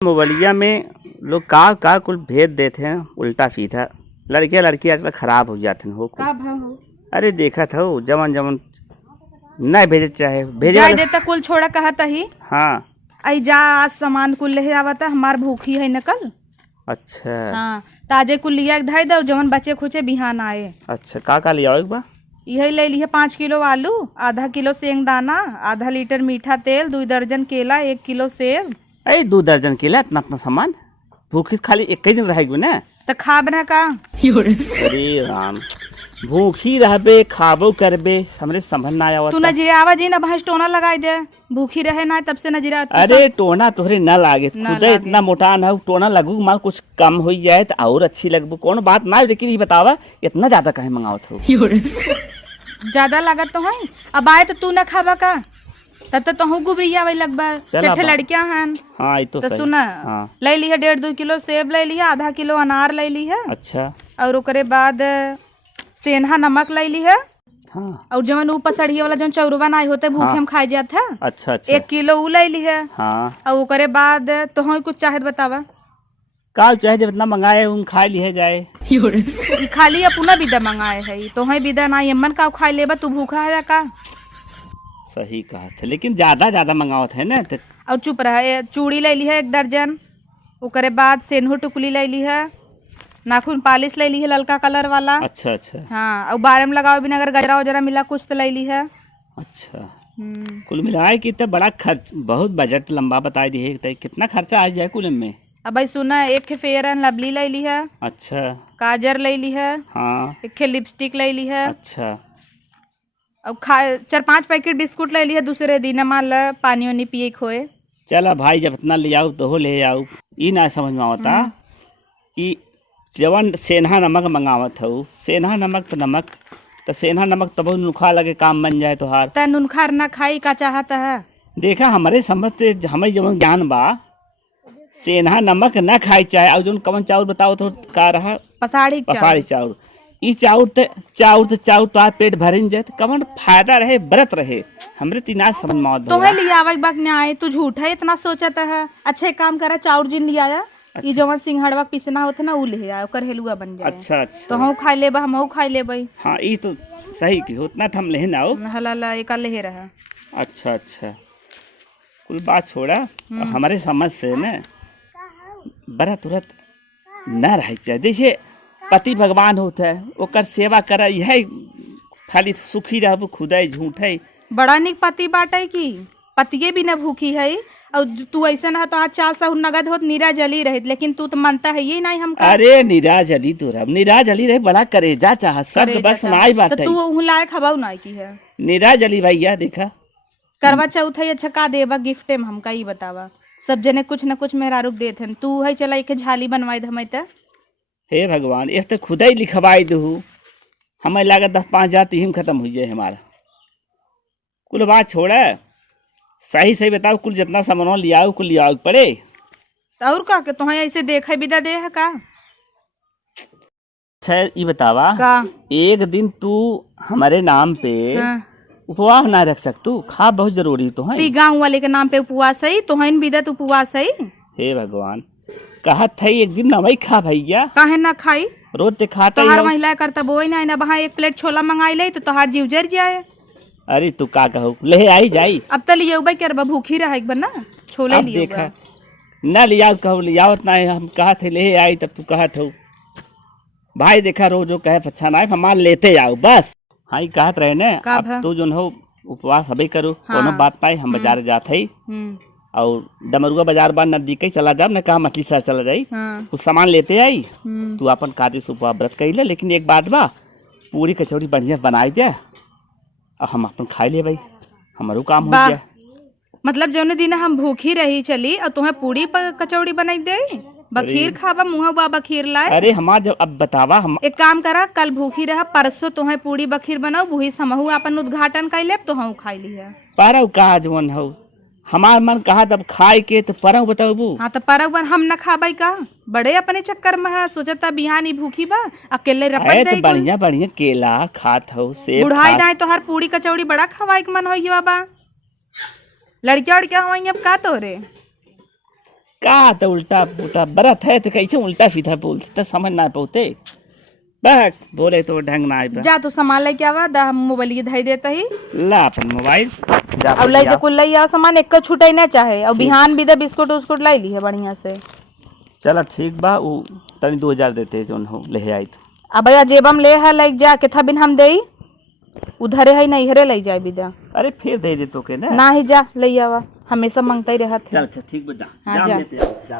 मोबाइलिया में लोग का कुल भेज देते हैं उल्टा सीधा। लड़के लड़की आजकल खराब हो जाते हैं हो कुल। का भाव हो अरे देखा था वो जमन जमन नहीं भेजे चाहे भेजे जाय वाले। देता कुल छोड़ा कहता ही हाँ। आई जा आज सामान कुल ले आवता हमार भूखी है न कल। अच्छा हाँ ताजे कुल लिया धाई दो जवन बचे खुचे बिहान आए। अच्छा का लिया एक बा। यही ले लिया 5 किलो आलू, आधा किलो सेंग दाना, आधा लीटर मीठा तेल, 2 दर्जन केला, 1 किलो सेब। अरे 2 दर्जन केला इतना इतना सामान भूखी खाली एक ही दिन रहेगी ना। तो खा बना का अरे राम भूखी रहबे खाबो करबे हमरे समझ ना आवत। तू नजरियावा जी ना भैंस टोना लगाई दे भूखी रहे ना तब से नजरिया। अरे टोना तोहरे न लागे न खुद लागे। इतना मोटा न हो टोना लगू माँ कुछ कम हो जाए तो और अच्छी लगबू कौन बात ना लेकिन ये बतावा इतना ज्यादा काहे मंगावत हो। ज्यादा लागत तो है अब आए तो तू न खाबा का तब तो तहु गुबरिया वही लगबा चल चट्टे अब। लड़कियां हैं। हाँ ये तो तो सही। सुना हाँ ले ली है 1.5-2 किलो सेब ले लिया, आधा किलो अनार ले ली है अच्छा। और ओकरे बाद सेंधा नमक ले ली है हाँ और जवन ऊ पसड़िया वाला जवन चौरवा ना होते भूखे हाँ। हम खाए जात है अच्छा अच्छा 1 किलो ऊ ले ली है। हाँ और ओकरे बाद तो कुछ चाहे बतावा का चाहे जब इतना मंगाए उन खा लिए जाए। ई खाली अपना विदा मंगाए है तो विदा ना यमन का खाए लेबा तू भूखा है का। सही कहा था लेकिन ज्यादा मंगावत है ना तो। और चुप रहा चूड़ी ले ली है 1 दर्जन, ओकरे बाद सेनहू टुकली ले ली है, नाखून पालिश ले ली है ललका कलर वाला। अच्छा अच्छा हाँ और बारे में लगाओ बिना अगर गजरा वजरा मिला कुछ तो ले ली है। अच्छा कुल मिलाए कि तो बड़ा खर्च बहुत बजट लंबा बता दी है कितना खर्चा आ जाए कुल में। अब भाई सुना एक फेयर एंड लवली ले ली है, अच्छा काजर ले ली है, हाँ एक लिपस्टिक ले ली है अच्छा और 4-5 पैकेट बिस्कुट ले ली है दूसरे दिन मान ल पानी वानी पिए खोए। चला भाई जब इतना ले आओ तो हो ले आओ। ये ना समझ में आवता कि जवन सेंधा नमक मंगावत हो सेंधा नमक तो सेंधा नमक तब नुखा लगे काम बन जाए तोहार। त नुनखार ना खाई का चाहता है। देखा हमारे समझ से हमें जवन ज्ञान बा सेंधा नमक न खाई चाहे और जवन कवन चाउर बताओ तो का रहा पसाड़ी पहाड़ी चाउर। ई चाउर तो आप पेट भरिन जाए तो कवन फायदा रहे व्रत रहे हमरे तीना समझ में आवत तुम्हें लिया आवे बक ने आए तू झूठा है इतना सोचता है। अच्छा एक काम करा चाउर जिन लिया आया ई जवन सिंघड़वा पिसना होता ना ऊ ले आया ओकर हेलुआ बन जाए। अच्छा अच्छा तो हम खाई लेबा हम खाई लेबै। हाँ ये तो सही की उतना हम ले आओ। हला एक ले रहा। अच्छा अच्छा कुल बात छोड़ा हमारे समझ से न व्रत उरत न रह चाहिए। जैसे पति भगवान होता है ओकर सेवा कर यह खाली सुखी रह खुदा झूठ है। बड़ा निक पति बाटे की पतिये भी न भूखी है और तू ऐसा ना तो 400 नगद होत नीरा जली रही लेकिन तू तो मानता है ये नहीं हम अरे निराज अली तो रब निराज अली रहे बड़ा करेजा चाह सब बस सुनाई बात तो है। तू उह लायक हवा नहीं की है निराज अली भैया देखा करवा चौथ है अच्छा का देवा गिफ्ट में हमका ही बतावा सब जने कुछ न कुछ मेहरा रुक देते हैं तू है चला एक झाली बनवाई धमई त। हे भगवान इस तो खुदा ही लिखवाई दू हमें लागत 10-5 हज़ार तीन खत्म हो जाए हमारा। कुल बात छोड़ा सही बताओ कुल जितना सामान लिया कुल लिया पड़े। और का के तुम्हें ऐसे देखे बिदा दे है का। अच्छा ये बतावा का एक दिन तू हमारे नाम पे हाँ। उपवास ना रख सकतू खा बहुत जरूरी तो है। ती गाँव वाले के नाम पे उपवास है तो है बिदा उपवास है। हे भगवान कहत थे एक दिन नवई खा भैया काहे ना खाई रोज ते खाता तोहार ही महिला करता बोई ना वहाँ 1 प्लेट छोला मंगाई ले तो तोहार जीव जर जाए। अरे तू का कहू ले आई जाई अब तो लिया क्या भूखी रहा बना छोले अब लिया देखा न लिया कहू लियावत ना हम कहा थे ले आई तब तू कहत हो भाई देखा रोज जो कहे अच्छा ना हमार लेते आओ बस। हाँ ये कहत रहे ने अब तू जो हो उपवास हबे करू कोनो बात नहीं हम बाजार जात है और डमरुआ बाजार बार नजदीक ही चला जाब न कहा मछली शहर चला जाई कुछ सामान लेते आई तू अपन कादे सुबह व्रत कर ले। लेकिन एक बात बा पूरी कचौड़ी बढ़िया बनाई दे और हम अपन खाई ले भाई हमारो काम हो गया। मतलब जौन दिन हम भूखी रही चली और तुम्हें पूरी कचौड़ी बनाई दे बखीर खावा मुँह बा बखीर लाए। अरे हमार जब अब बतावा हम एक काम करा कल भूखी रहा परसों तुम्हें पूरी बखीर बनाओ वही समहू अपन उद्घाटन कर ले तो हम खाई ली है। परव कहा जवन हो हमार मन कहा तब खाए के तो परव बताबू। हाँ तो परव हम न खाबाई का बड़े अपने चक्कर में है सोचता बिहान ही भूखी बा अकेले रपट तो बढ़िया बढ़िया केला खात हो सेब बुढ़ाई दाए तो हर पूरी कचौड़ी बड़ा खवाई के मन हो बाबा लड़किया उड़किया हो अब का तोरे का तो उल्टा पुल्टा बरत है तो कैसे उल्टा सीधा बोलते तो समझ ना पाते बस बोले तो ढंग ना आए जा तू सामान लेके आवा दा मोबाइल ये धई देता ही ला अपन मोबाइल जा अब लाई कुल लाई आ सामान एक का छूटे ना चाहे और बिहान भी दे बिस्कुट उस्कुट लाई ली है बढ़िया से। चला ठीक बा वो तनी 2000 देते जोन हो ले आई तो अब भैया जेबम ले है लाइक जा के था बिन हम देई उधरे है नहीं हरे ले जाए विदा। अरे फिर दे दे तो के ना ना ही जा ले आवा हमेशा मांगता ही रहत है। चल ठीक बा जा हाँ, जा। लेते जा